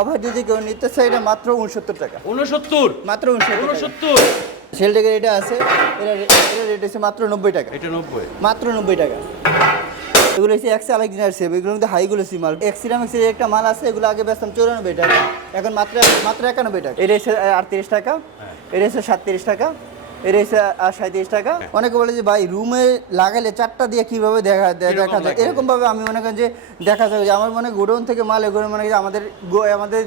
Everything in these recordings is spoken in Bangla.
অফার যদি কেউ নিতে চাই এটা মাত্র উনসত্তর টাকা। উনসত্তর? মাত্র উনসত্তর শেলটেকের এটা আছে এটা এটা রেট হচ্ছে মাত্র নব্বই টাকা। এটা নব্বই। মাত্র নব্বই টাকা। এগুলো হচ্ছে এক্স আলেকজান্ডার সেভ এগুলো কিন্তু হাইগুলো সি মাল এক্সিরামিক্সের একটা মাল আছে এগুলো আগে বেচতাম চৌরানব্বই টাকা এখন মাত্র মাত্র একানব্বই টাকা। এটা হচ্ছে আটত্রিশ টাকা এটা হচ্ছে সাতত্রিশ টাকা এটা হচ্ছে সাঁত্রিশ টাকা। অনেকে বলে যে ভাই রুমে লাগালে চারটা দিয়ে কীভাবে দেখা দেখা যায়? এরকমভাবে এরকম ভাবে আমি মনে করি যে দেখা যায়। যে আমার মনে গোডাউন থেকে মাল এগুলো মনে আমাদের আমাদের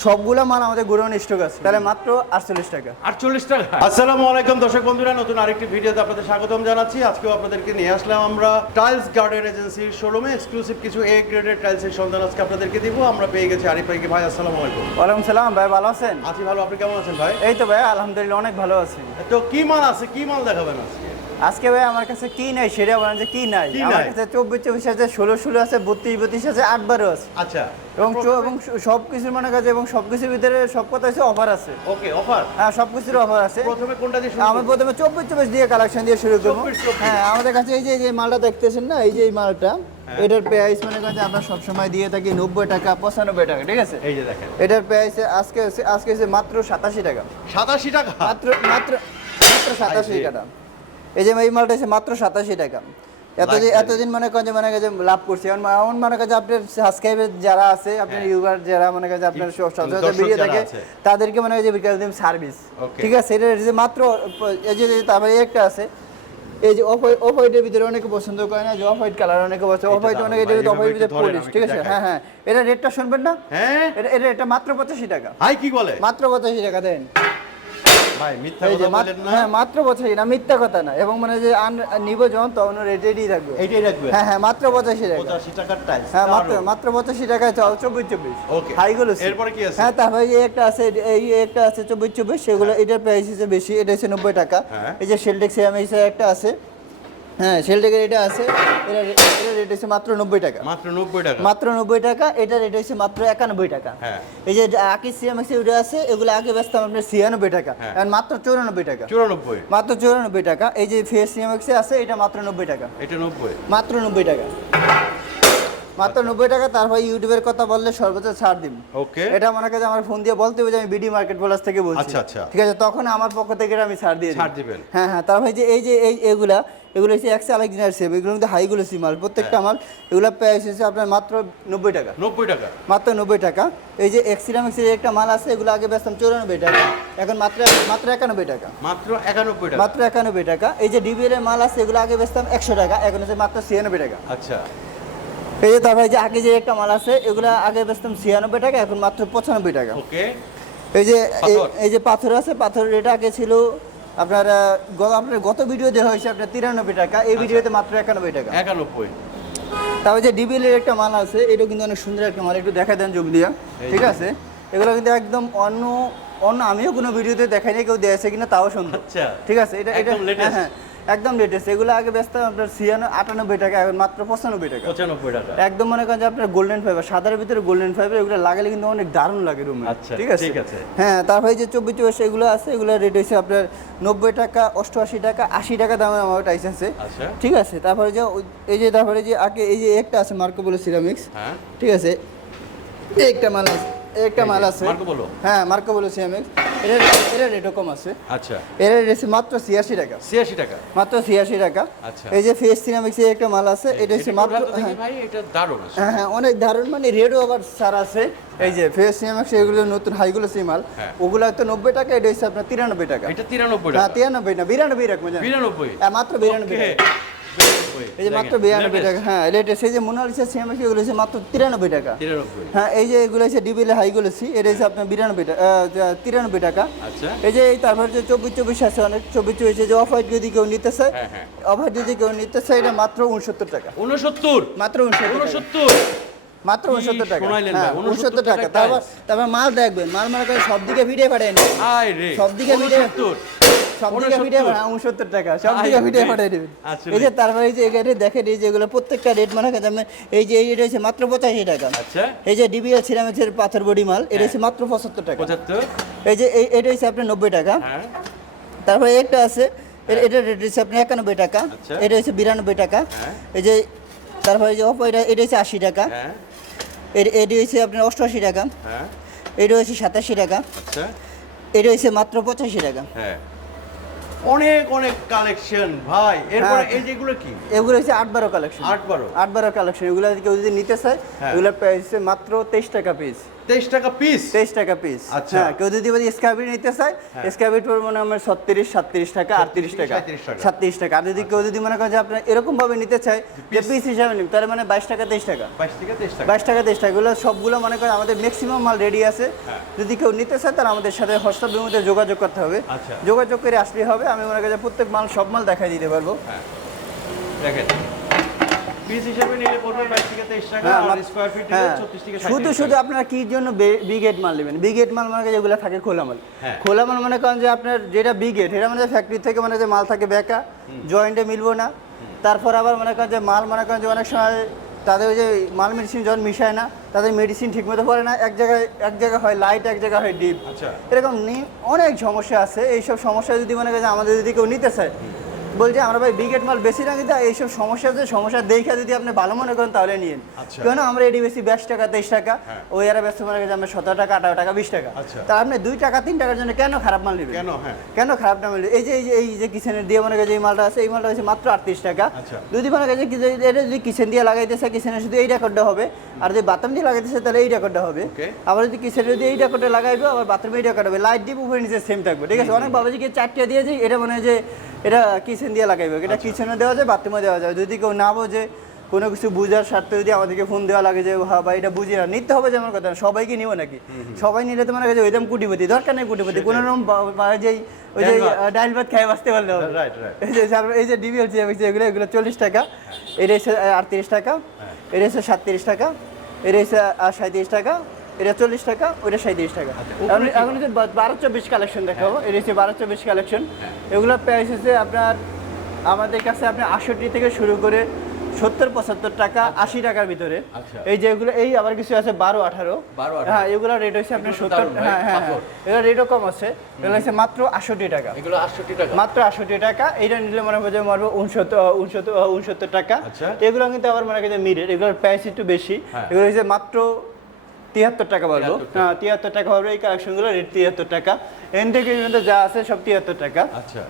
সবগুলো মাল আমাদের গোডাউন স্টক আছে। তাহলে মাত্র আটচল্লিশ টাকা। আটচল্লিশ টাকা। আসসালামু আলাইকুম দর্শক বন্ধুরা নতুন আরেকটি ভিডিওতে আপনাদের স্বাগতম জানাচ্ছি। আজকেও আপনাদেরকে নিয়ে আসলাম আমরা টাইলস গার্ডেন এজেন্সির শোরুমে এক্সক্লুসিভ কিছু এ গ্রেডের টাইলসের সন্ধান আজকে আপনাদেরকে দিব। আমরা পেয়ে গেছি আরিফ ভাইকে। ভাই আসসালামু আলাইকুম। ওয়ালাইকুম সালাম ভাই ভালো আছেন? আছি ভালো আপনি কেমন আছেন ভাই? এই তো ভাই আলহামদুলিল্লাহ অনেক ভালো আছি। তো কি মাল আছে? কি মাল দেখাবেন আজকে? আজকে ভাই আমার কাছে কি নাই সেটা বলেন যে কি নাই। আমার কাছে চব্বিশ চব্বিশ আছে ষোলো ষোলো আছে বত্রিশ বত্রিশ আছে আট বারো আছে। আচ্ছা। এবং এবং সব কিছুর মনে কাছে এবং সব কিছুর ভিতরে সব কথা হচ্ছে অফার আছে। ওকে অফার হ্যাঁ সব কিছুর অফার আছে। প্রথমে কোনটা দিয়ে শুরু আমি প্রথমে চব্বিশ চব্বিশ দিয়ে কালেকশন দিয়ে শুরু করব। 24, 24 হ্যাঁ আমাদের কাছে এই যে যে মালটা দেখতেছেন না এই যে এই মালটা এটার প্রাইস মনে করেন আমরা সবসময় দিয়ে থাকি নব্বই টাকা পঁচানব্বই টাকা ঠিক আছে? এই যে দেখেন। এটার প্রাইস আজকে আজকে মাত্র সাতাশি টাকা। সাতাশি টাকা? মাত্র মাত্র মাত্র সাতাশি টাকা এই যে এই মালটা হচ্ছে মাত্র সাতাশি টাকা। এতদিন মনে করেন যে মনে লাভ করছি। এমন এমন মনে আপনার সাবস্ক্রাইবার যারা আছে আপনার হ্যাঁ। ইউজার যারা মনে আপনার সচরাচর ভিডিও থাকে তাদেরকে মনে হয় যে বিকাশ সার্ভিস ঠিক আছে? এটা যে মাত্র এই যে তারপরে একটা আছে। এই যে অফ অফ হোয়াইটের ভিতরে অনেকে পছন্দ করে না যে অফ হোয়াইট কালার অনেকে পছন্দ অফ হোয়াইট অনেকে এটা অফ হোয়াইট ধরেন, পলিশ ঠিক আছে? হ্যাঁ হ্যাঁ। এটা রেটটা শুনবেন না? হ্যাঁ। এটা এটা এটা মাত্র পঁচাশি টাকা। হাই কি বলে? মাত্র পঁচাশি টাকা দেন। ভাই মিথ্যা কথা বলেন না। হ্যাঁ মাত্র পঁচাশি না মিথ্যা কথা না। এবং মানে যে নিব যখন তখন রেটেডই থাকবে। এইটাই রাখবে হ্যাঁ হ্যাঁ মাত্র পঁচাশি টাকা। পঁচাশি টাকার টাইলস হ্যাঁ মাত্র মাত্র পঁচাশি টাকায় চাও চব্বিশ চব্বিশ. হাইগুলো এরপরে কি আছে? হ্যাঁ তারপরে এই একটা আছে এই একটা আছে চব্বিশ চব্বিশ। সেগুলো এটার প্রাইস বেশি এটা হচ্ছে নব্বই টাকা। হ্যাঁ। এই যে শেলটেক্স এমএস একটা আছে হ্যাঁ শেলটেকের এটা আছে। এটা এটা রেট হচ্ছে মাত্র নব্বই টাকা। মাত্র নব্বই টাকা। মাত্র নব্বই টাকা এটা রেট হচ্ছে মাত্র একানব্বই টাকা। হ্যাঁ। এই যে আকি সিএমএক্স এগুলো আছে এগুলো আগে ব্যস্ত আপনার ছিয়ানব্বই টাকা। হ্যাঁ। এখন মাত্র চৌরানব্বই টাকা। চৌরানব্বই। মাত্র চৌরানব্বই টাকা। এই যে ফেস সিএমএক্স আছে এটা মাত্র নব্বই টাকা। এটা নব্বই। মাত্র নব্বই টাকা। মাত্র নব্বই টাকা তারপর ইউটিউবের কথা বললে সর্বোচ্চ ছাড় দিন ওকে। এটা মনে কাছে আমার ফোন দিয়ে বলতে হবে যে আমি বিডি মার্কেট প্লাস থেকে বলছি। আচ্ছা, আচ্ছা। ঠিক আছে তখন আমার পক্ষ থেকে আমি ছাড় দিয়ে ছাড় দিবেন। হ্যাঁ হ্যাঁ তারপর যে এই যে এই এগুলা এগুলো হচ্ছে এক্স আলেকজান্ডার সেভ এগুলো কিন্তু হাইগুলো সি মাল। প্রত্যেকটা হ্যাঁ। মাল এগুলো প্রাইস হচ্ছে আপনার মাত্র নব্বই টাকা। নব্বই টাকা। মাত্র নব্বই টাকা। এই যে এক্সিরামিক্সের একটা মাল আছে এগুলো আগে বেচতাম চৌরানব্বই টাকা এখন মাত্র মাত্র একানব্বই টাকা। মাত্র একানব্বই টাকা। মাত্র একানব্বই টাকা। এই যে ডিবিএল এর মাল আছে এগুলো আগে বেচতাম একশো টাকা এখন হচ্ছে মাত্র ছিয়ানব্বই টাকা। আচ্ছা। এই যে তারপরে যে আগে যে একটা মাল আছে এগুলো আগে বেচতাম ছিয়ানব্বই টাকা এখন মাত্র পঁচানব্বই টাকা। ওকে। এই যে এই- যে পাথর আছে পাথর রেট আগে ছিল আপনার গত আপনার গত ভিডিও দেওয়া হয়েছে আপনার তিরানব্বই টাকা এই ভিডিওতে মাত্র একানব্বই টাকা। একানব্বই। তারপরে যে ডিবিএল এর একটা মাল আছে এটা কিন্তু অনেক সুন্দর একটা মাল একটু দেখা দেন যোগ দিয়া। ঠিক আছে? এগুলো কিন্তু একদম অন্য অন্য আমিও কোনো ভিডিওতে দেখাই নাই কেউ দিয়েছে কিনা তাও সুন্দর আচ্ছা। ঠিক আছে? এটা এটা। হ্যাঁ হ্যাঁ। একদম লেটেস্ট এগুলো আগে ব্যস্ত আপনার ছিয়ানব্বই আটানব্বই টাকা এখন মাত্র পঁচানব্বই টাকা। পঁচানব্বই টাকা। একদম মনে করেন যে আপনার গোল্ডেন ফাইবার সাদার ভিতরে গোল্ডেন ফাইবার এগুলো লাগালে কিন্তু অনেক দারুণ লাগে রুমে আচ্ছা, ঠিক আছে? ঠিক আছে। হ্যাঁ তারপরে যে চব্বিশ চব্বিশ এগুলো আছে এগুলো রেট হয়েছে আপনার নব্বই টাকা অষ্টআশি টাকা আশি টাকা দামের আমার টাইস আছে। আচ্ছা। ঠিক আছে? তারপরে যে এই যে তারপরে যে আগে এই যে একটা আছে মার্কো বলে সিরামিক্স ঠিক আছে? একটা মাল আছে একটা মাল আছে। মার্কো বলো। হ্যাঁ মার্কো বলে সিরামিক্স এর এর রেটও কম আছে। আচ্ছা। এর রেট মাত্র ছিয়াশি টাকা। ছিয়াশি টাকা? মাত্র ছিয়াশি টাকা। আচ্ছা। এই যে ফেস সিরামিক্সের একটা মাল আছে এটা হচ্ছে মাত্র হ্যাঁ। ভাই এটা দারুণ আছে। হ্যাঁ হ্যাঁ অনেক দারুণ মানে রেডও আবার সার আছে। এই যে ফেস সিএমএক্স এগুলো নতুন হাইগুলো সিমাল হ্যাঁ। ওগুলো তো নব্বই টাকা এটা হচ্ছে আপনার তিরানব্বই টাকা। এটা তিরানব্বই না টাকা তিরানব্বই না বিরানব্বই রাখব জানেন? বিরানব্বই? হ্যাঁ, মাত্র বিরানব্বই Okay, টাকা। বিরানব্বই। এই যে মাত্র বিরানব্বই টাকা হ্যাঁ লেটেস্ট এই যে মোনালিসা সিএমএক্স এগুলো হচ্ছে মাত্র তিরানব্বই টাকা। হ্যাঁ এই যে এগুলো হচ্ছে ডিবিএল হাইগুলো এটা হচ্ছে আপনার বিরানব্বই টাকা তিরানব্বই টাকা। আচ্ছা। এই যে এই তারপর যে চব্বিশ চব্বিশ আছে অনেক চব্বিশ চব্বিশ যে অফ হোয়াইট যদি কেউ নিতে চায় হ্যাঁ হ্যাঁ। হোয়াইট যদি কেউ নিতে চায় এটা মাত্র উনসত্তর টাকা। উনসত্তর মাত্র উনসত্তর মাত্র উনসত্তর টাকা। হ্যাঁ উনসত্তর টাকা তারপর তারপর মাল দেখবেন মাল মনে করেন সব দিকে ভিডিও পাঠায় সব দিকে ভিডিও সব দিকে 69 ভিডিও পাঠায় উনসত্তর টাকা সব ভিডিও পাঠিয়ে দেবেন। এই যে তারপরে এই যে এখানে দেখেন এই যেগুলো প্রত্যেকটা রেট মনে এই যে এই হচ্ছে মাত্র পঁচাশি টাকা। আচ্ছা। এই যে ডিবিএল সিরামিক্সের পাথর বডি মাল এটা হচ্ছে মাত্র পঁচাত্তর টাকা। পঁচাত্তর। এই যে এটা হচ্ছে আপনার নব্বই টাকা। হ্যাঁ। তারপরে একটা আছে এর- এটার রেট হচ্ছে আপনার একানব্বই টাকা। আচ্ছা। এটা হচ্ছে বিরানব্বই টাকা। হ্যাঁ। এই যে তারপরে যে অপ এটা এটা হচ্ছে আশি টাকা। হ্যাঁ। এটি হয়েছে আপনার অষ্টআশি টাকা। হ্যাঁ। এটা হয়েছে সাতাশি টাকা। আচ্ছা। এটা হয়েছে মাত্র পঁচাশি টাকা। হ্যাঁ। অনেক অনেক কালেকশন ভাই। এরপরে হ্যাঁ। এই যেগুলো কি? এগুলো হচ্ছে আট বারো কালেকশন আট বারো। আট বারো কালেকশন এগুলো কেউ যদি নিতে চায় হ্যাঁ। এগুলো প্রাইস মাত্র তেইশ টাকা পিস তেইশ টাকা পিস তেইশ টাকা পিস আচ্ছা। হ্যাঁ কেউ যদি স্ক্যাবিট নিতে চায়। স্ক্যাবিট পড়বে মনে আমার ছত্রিশ সাতত্রিশ টাকা আটত্রিশ টাকা। সাতত্রিশ টাকা। আর যদি কেউ যদি মনে করে যে আপনার এরকম ভাবে নিতে চায় যে পিস হিসাবে নিবে তাহলে মানে বাইশ টাকা তেইশ টাকা। বাইশ থেকে তেইশ টাকা। বাইশ টাকা তেইশ টাকা। এগুলো সবগুলো মনে করেন আমাদের ম্যাক্সিমাম মাল রেডি আছে। যদি কেউ নিতে চায় তাহলে আমাদের সাথে হোয়াটসঅ্যাপের মধ্যে যোগাযোগ করতে হবে। আচ্ছা। যোগাযোগ করে আসলে হবে। আমি করি যে প্রত্যেক মাল সব মাল দেখাই দিতে পারব। হ্যাঁ। দেখেন। পিস হিসেবে নিলে পড়বে বাইশ থেকে তেইশ টাকা হ্যাঁ, আর মাত্র- ফিট হ্যাঁ, শুধু শুধু আপনারা কি জন্য বিগেট মাল নেবেন? বিগেট মাল মানে যেগুলো থাকে খোলা মাল। খোলা মাল মনে করেন যে আপনার যেটা বিগেট এটা মানে ফ্যাক্টরি থেকে মানে যে মাল থাকে বেকা জয়েন্টে মিলবো না। তারপর আবার মনে করেন যে মাল মনে করেন যে অনেক সময় তাদের ওই যে মাল মেডিসিন যখন মিশায় না তাদের মেডিসিন ঠিক মতো পড়ে না এক জায়গায় এক জায়গায় হয় লাইট এক জায়গায় হয় ডিপ আচ্ছা। এরকম নি- অনেক সমস্যা আছে। এইসব সমস্যা যদি মনে করে আমাদের যদি কেউ নিতে চায় বলছে আমরা ভাই বিগেট মাল বেশি না কিন্তু এইসব সমস্যা আছে সমস্যা দেখে যদি আপনি ভালো মনে করেন তাহলে নিন আচ্ছা। কেন আমরা এটি বেশি বাইশ টাকা তেইশ টাকা হ্যাঁ। ওই আর ব্যস্ত মনে করেন আমরা সতেরো টাকা আঠারো টাকা বিশ টাকা। আচ্ছা। তা আপনি দুই টাকা তিন টাকার জন্য কেন খারাপ মাল নেবেন? কেন? হ্যাঁ। কেন খারাপ না মিলবে এই যে এই যে এই যে কিচেনের দিয়ে মনে করেন যে এই মালটা আছে এই মালটা হচ্ছে মাত্র আটত্রিশ টাকা। আচ্ছা। যদি মনে করেন যে এটা যদি কিচেন দিয়ে লাগাইতেছে কিচেনে শুধু এই রেকর্ডটা হবে। আর যদি বাথরুম দিয়ে লাগাইতেছে তাহলে এই রেকর্ডটা হবে। আবার যদি কিচেনে যদি এই রেকর্ডটা লাগাইবে আবার বাথরুমে এই রেকর্ড হবে। লাইট ডিপ উপরে নিচে সেম থাকবে ঠিক আছে? অনেক বাবাজিকে চারটে দিয়ে দিই এটা মনে হয় যে এটা কিচেন দিয়ে লাগাইবে? এটা আচ্ছা। কিচেনে দেওয়া যায় বাথরুমে দেওয়া যায়। যদি কেউ না বোঝে কোনো কিছু বুঝার স্বার্থে যদি আমাদেরকে ফোন দেওয়া লাগে যে হ্যাঁ ভাই এটা বুঝি না। নিতে হবে যেমন কথা সবাইকে নিও নাকি? সবাই নিলে তো মনে হয় যে ওইরকম কুটিপতি দরকার নেই কুটিপতি। কোনো রকম যেই ওই যে ডাল ভাত। খাই বাঁচতে পারলে হবে। এই যে এই যে ডিবিএল চেয়ে এগুলো এগুলো চল্লিশ টাকা এটা হচ্ছে আটত্রিশ টাকা হ্যাঁ। এটা হচ্ছে সাতত্রিশ টাকা এটা হচ্ছে সাঁত্রিশ টাকা এটা চল্লিশ টাকা ওইটা সাঁত্রিশ টাকা। আচ্ছা, এখন হচ্ছে বারো চব্বিশ কালেকশন দেখাবো। এটা হচ্ছে বারো চব্বিশ কালেকশন হ্যাঁ। এগুলোর প্রাইস হচ্ছে আপনার আমাদের কাছে আপনি আটষট্টি থেকে শুরু করে সত্তর পঁচাত্তর টাকা আশি টাকার ভিতরে। আচ্ছা। এই যে এগুলো এই আবার কিছু আছে বারো আঠারো। হ্যাঁ এগুলো রেট হচ্ছে আপনার সত্তর দারুণ হ্যাঁ হ্যাঁ এগুলো রেটও কম আছে। এগুলো হচ্ছে মাত্র আটষট্টি টাকা। এগুলো মাত্র আটষট্টি টাকা। এটা নিলে মনে হয় যে মারবো উনসত্তর উনসত্তর টাকা। আচ্ছা। এগুলো কিন্তু আবার মনে হয় যে মিডের এগুলোর প্রাইস একটু বেশি। হ্যাঁ। এগুলো হচ্ছে মাত্র তিয়াত্তর টাকা পারব হ্যাঁ তিয়াত্তর টাকা পারব এই কালেকশনগুলো রেট তিয়াত্তর টাকা। এন থেকে যা আছে সব তিয়াত্তর টাকা। আচ্ছা।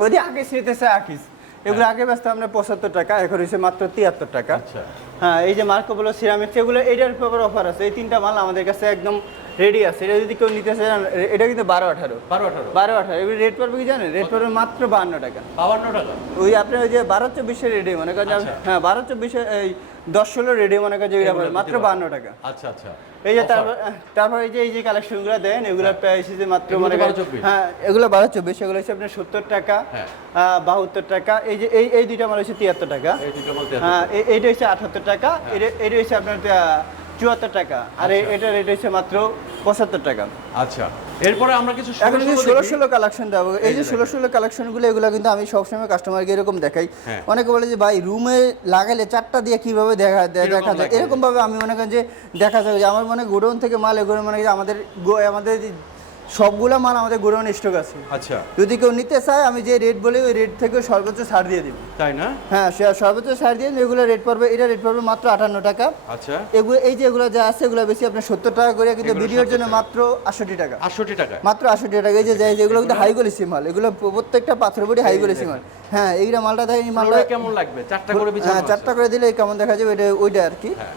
যদি আকিস নিতেছে আকিস এগুলো আগে ব্যস্ত আমরা পঁচাত্তর টাকা এখন হয়েছে মাত্র তিয়াত্তর টাকা। আচ্ছা। হ্যাঁ এই যে মার্কোপোলো সিরামিক্স এগুলো এটার উপর অফার আছে। এই তিনটা মাল আমাদের কাছে একদম রেডি আছে। এটা যদি কেউ নিতে চায় এটা কিন্তু বারো আঠারো। বারো আঠারো। বারো আঠারো। এগুলো রেট পড়বে কি জানেন? রেট পড়বে মাত্র বাহান্ন টাকা। বাবান্ন টাকা? ওই আপনার ওই যে বারো চব্বিশে রেডি মনে করেন আচ্ছা। হ্যাঁ বারো চব্বিশে এই দশ ষোলো রেডি মনে করেন যেগুলো মাত্র বাহান্ন টাকা। আচ্ছা আচ্ছা। এই যে তারপর তারপর এই যে এই যে কালেকশনগুলো দেন এগুলো প্রাইস যে মাত্র মনে করেন হ্যাঁ এগুলো বারো চব্বিশ এগুলো হচ্ছে আপনার সত্তর টাকা হ্যাঁ। বাহাত্তর টাকা। এই যে এই এই দুইটা মাল হচ্ছে তিয়াত্তর টাকা। হ্যাঁ এইটা হচ্ছে আঠাত্তর টাকা। এটা এটা হচ্ছে আপনার চুয়াত্তর টাকা। আর আচ্ছা। এটা রেট হচ্ছে মাত্র পঁচাত্তর টাকা। আচ্ছা। এরপরে আমরা কিছু এখন যে ষোলো ষোলো কালেকশন দেবো এই যে ষোলো ষোলো কালেকশনগুলো এগুলো কিন্তু আমি সবসময় কাস্টমারকে এরকম দেখাই। হ্যাঁ। অনেকে বলে যে ভাই রুমে লাগালে চারটা দিয়ে কীভাবে দেখা দেখা যায়? এরকমভাবে আমি মনে করেন যে দেখা যায় যে আমার মনে গোডাউন থেকে মাল এগুলো মানে যে আমাদের আমাদের সবগুলো মাল আমাদের গোডাউন স্টক আছে। আচ্ছা। যদি কেউ নিতে চায় আমি যে রেট বলি ওই রেট থেকে সর্বোচ্চ ছাড় দিয়ে দিব। তাই না? হ্যাঁ সে সর্বোচ্চ ছাড় দিয়ে এগুলো রেট পড়বে এটা রেট পড়বে মাত্র আটান্ন টাকা। আচ্ছা। এগুলো এই যে এগুলো যা আছে এগুলো বেশি আপনার সত্তর টাকা করে কিন্তু ভিডিওর জন্য মাত্র আটষট্টি টাকা। আটষট্টি টাকা? মাত্র আটষট্টি টাকা। এই যে যায় যেগুলো কিন্তু হাই কোয়ালিটি মাল। এগুলো প্রত্যেকটা পাথর বডি হাই কোয়ালিটি মাল। হ্যাঁ এইগুলো মালটা দেখেন এই মালটা কেমন লাগবে? চারটা করে হ্যাঁ চারটা করে দিলে কেমন দেখা যাবে? এটা ওইটা আর কি। হ্যাঁ।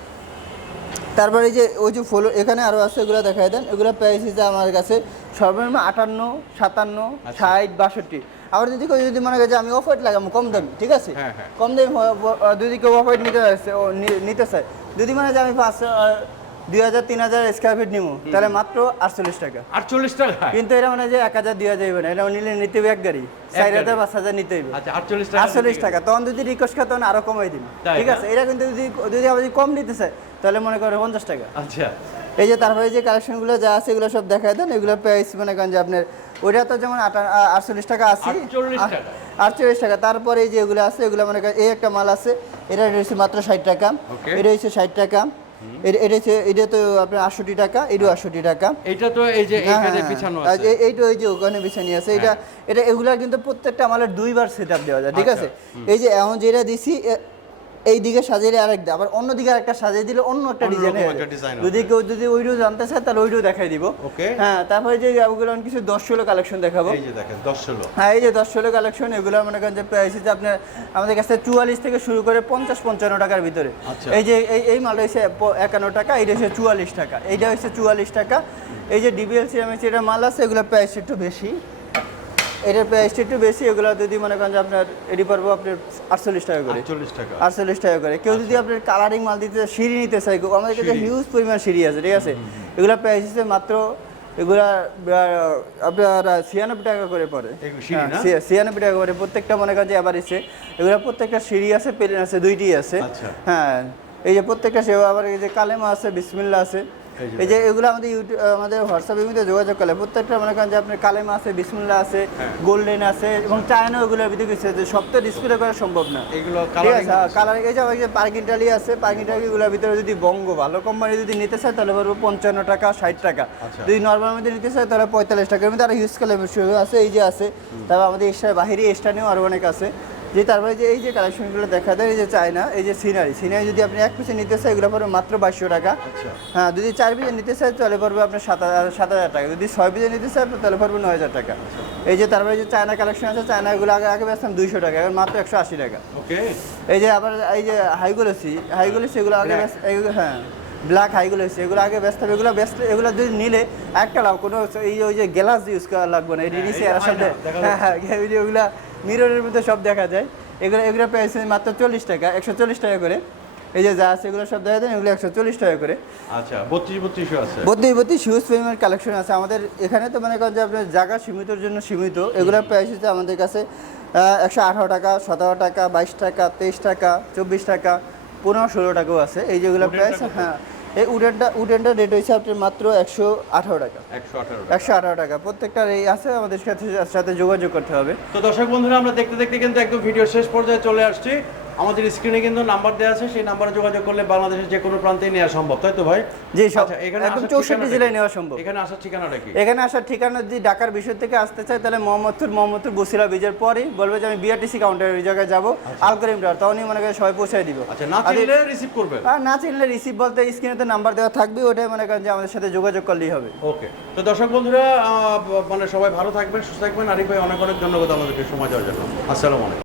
তারপরে এই যে ওই যে ফলো এখানে আরও আছে এগুলো দেখাই দেন। এগুলো প্রাইস হিসেবে আমার কাছে সর্বনিম্ন আটান্ন সাতান্ন আচ্ছা। ষাট বাষট্টি। আবার যদি কেউ যদি মনে করে যে আমি অফার লাগাবো কম দামি ঠিক আছে? হ্যাঁ, হ্যাঁ। কম দামি যদি কেউ অফার নিতে নিতে চায় যদি মানে যে আমি পাঁচ দুই হাজার তিন হাজার স্কোয়ার ফিট নিবো তাহলে মাত্র আটচল্লিশ টাকা। আটচল্লিশ টাকা? কিন্তু এটা মানে যে এক হাজার দুই হাজার না এটা নিলে নিতে হবে এক গাড়ি। চার হাজার পাঁচ হাজার নিতে হইবে। আচ্ছা আটচল্লিশ টাকা আটচল্লিশ টাকা। তখন যদি রিকোয়েস্ট খায় তখন আরও কমাই দিন ঠিক আছে? এটা কিন্তু যদি যদি যদি কম নিতে চায় তাহলে মনে করে পঞ্চাশ টাকা। আচ্ছা। এই যে তারপরে যে কালেকশনগুলো যা আছে এগুলো সব দেখায় দেন এগুলো প্রাইস মনে করেন যে আপনার ওইটা তো যেমন আটা- আটচল্লিশ টাকা আছে আটচল্লিশ টাকা। তারপরে এই যে এগুলো আছে এগুলো মনে করেন এই একটা মাল আছে এটা রয়েছে মাত্র ষাট টাকা। এটা হচ্ছে ষাট টাকা। এটা হচ্ছে এটা তো আপনার আটষট্টি টাকা এটাও আটষট্টি টাকা। এইটা তো এই যে হ্যাঁ, হ্যাঁ, বিছানো হ্যাঁ। আছে। এইটা ওই যে ওখানে বিছানি আছে। এটা এটা এগুলা কিন্তু প্রত্যেকটা মালের দুইবার সেট আপ দেওয়া যায় ঠিক আচ্ছা, আছে? এই যে এখন যেটা দিছি এই দিকে সাজিয়ে আরেক দেয় আবার অন্য দিকে আরেকটা সাজিয়ে দিলে অন্য একটা ডিজাইন। যদি কেউ যদি ওইটাও জানতে চায় তাহলে ওইটাও দেখাই দিব। Okay. হ্যাঁ তারপরে যে ওগুলো আমি কিছু দশ ষোলো কালেকশন দেখাবো। এই যে দেখেন দশ ষোলো। হ্যাঁ এই যে দশ ষোলো কালেকশন এগুলো মনে করেন যে প্রাইস হচ্ছে আপনার আমাদের কাছে চুয়াল্লিশ থেকে শুরু করে পঞ্চাশ পঞ্চান্ন টাকার ভিতরে। আচ্ছা। এই যে এই এই মালটা হচ্ছে একান্ন টাকা এইটা হচ্ছে চুয়াল্লিশ টাকা। এইটা হচ্ছে চুয়াল্লিশ টাকা। এই যে ডিবিএল সিরামিক্স এটা মাল আছে এগুলো প্রাইস একটু বেশি। এটার প্রাইসটা একটু বেশি এগুলো যদি মনে করেন যে আপনার এটি পারব আপনার আটচল্লিশ টাকা করে। আটচল্লিশ টাকা। আটচল্লিশ টাকা করে। কেউ যদি আপনার কালারিং মাল দিতে সিঁড়ি নিতে চাই আমাদের কাছে। হিউজ পরিমাণ সিঁড়ি আছে ঠিক আছে? এগুলো প্রাইস হচ্ছে মাত্র এগুলা আপনার ছিয়ানব্বই টাকা করে পড়ে। হ্যাঁ, ছিয়ানব্বই টাকা করে। প্রত্যেকটা মনে করেন যে আবার এসে এগুলা প্রত্যেকটা সিঁড়ি আছে প্লেন আছে দুইটি আছে। আচ্ছা। হ্যাঁ এই যে প্রত্যেকটা সেবা আবার এই যে কালেমা আছে বিসমিল্লা আছে এই যে এগুলো আমাদের ইউটিউব আমাদের হোয়াটসঅ্যাপের মধ্যে যোগাযোগ করলে প্রত্যেকটা মনে করেন যে আপনার কালেমা আছে বিসমিল্লা আছে হ্যাঁ। গোল্ডেন আছে এবং চায়না ওগুলোর ভিতরে কিছু আছে সব তো ডিসপ্লে করা সম্ভব না। এগুলো কালারিং এই যে যে পার্কিং টালি আছে পার্কিং টালিগুলোর ভিতরে যদি বঙ্গ ভালো কোম্পানি যদি নিতে চায় তাহলে পারব পঞ্চান্ন টাকা ষাট টাকা। আচ্ছা। যদি নর্মাল মধ্যে নিতে চায় তাহলে পঁয়তাল্লিশ টাকার মধ্যে আরও ইউজ কালার আছে এই যে আছে। তারপর আমাদের এক্সট্রা বাহিরে এক্সট্রা আরও অনেক আছে। যে তারপরে যে এই যে কালেকশনগুলো দেখা দেয় এই যে চায়না এই যে সিনারি সিনারি যদি আপনি এক পিসে নিতে চাই এগুলো পড়বে মাত্র বাইশশো টাকা। আচ্ছা। হ্যাঁ যদি চার পিসে নিতে চাই তাহলে পড়বে আপনার সাত হাজার সাত হাজার টাকা। যদি ছয় পিসে নিতে চায় তাহলে পড়বে নয় হাজার টাকা। এই যে তারপরে যে চায়না কালেকশন আছে চায়নাগুলো আগে আগে বেচতাম দুইশো টাকা এখন মাত্র একশো আশি টাকা। ওকে। এই যে আবার এই যে হাইগুলোসি হাইগুলোসি এগুলো আগে এগুলো হ্যাঁ ব্ল্যাক হাইগুলো হাইগুলোসি এগুলো আগে ব্যস্ত হবে এগুলো ব্যস্ত এগুলো যদি নিলে একটা লাভ কোনো এই ওই যে গ্লাস ইউজ করা লাগবে না এই হ্যাঁ, নিচে সাথে। হ্যাঁ হ্যাঁ ওগুলা মিররের মধ্যে সব দেখা যায়। এগুলো এগুলো প্রাইস মাত্র চল্লিশ টাকা একশো চল্লিশ টাকা করে। এই যে যা আছে এগুলো সব দেখা যায় এগুলো একশো চল্লিশ টাকা করে। আচ্ছা বত্রিশ বত্রিশও আছে। বত্রিশ বত্রিশ হিউজ পরিমাণ কালেকশন আছে। আমাদের এখানে তো মনে করেন যে আপনার জায়গা সীমিতর জন্য সীমিত। এগুলোর প্রাইস হচ্ছে আমাদের কাছে একশো আঠারো টাকা সতেরো টাকা বাইশ টাকা তেইশ টাকা চব্বিশ টাকা পনেরো ষোলো টাকাও আছে। এই যেগুলো প্রাইস হ্যাঁ। এই উডেনটা উডেনটা রেট হয়েছে আপনার মাত্র একশো আঠারো টাকা। একশো আঠারো একশো আঠারো টাকা। প্রত্যেকটার এই আছে আমাদের সাথে সাথে যোগাযোগ করতে হবে। তো দর্শক বন্ধুরা আমরা দেখতে দেখতে কিন্তু একদম ভিডিও শেষ পর্যায়ে চলে আসছি। আমাদের স্ক্রিনে কিন্তু নাম্বার দেওয়া আছে সেই নাম্বারে যোগাযোগ করলে বাংলাদেশের যে কোনো প্রান্তেই নেওয়া সম্ভব তাই তো ভাই? জি সব আচ্ছা, এখানে একদম চৌষট্টি জেলায় নেওয়া সম্ভব। এখানে আসার ঠিকানাটা কি? এখানে আসার ঠিকানা যদি ঢাকার বিষয় থেকে আসতে চায় তাহলে মোহাম্মদপুর মোহাম্মদপুর বসিরা ব্রিজের পরেই বলবে যে আমি বিআরটিসি কাউন্টারের ওই জায়গায় যাব আলকরিম টাওয়ার তখনই মনে করেন সবাই পৌঁছায় দিব। আচ্ছা না চিনলে রিসিভ করবে? আর না চিনলে রিসিভ বলতে স্ক্রিনে তো নাম্বার দেওয়া থাকবে ওটাই মনে করেন যে আমাদের সাথে যোগাযোগ করলেই হবে। ওকে তো দর্শক বন্ধুরা মানে সবাই ভালো থাকবেন সুস্থ থাকবেন। আরিফ ভাই অনেক অনেক ধন্যবাদ আমাদেরকে সময় দেওয়ার জন্য। আসসালামু আলাইকুম।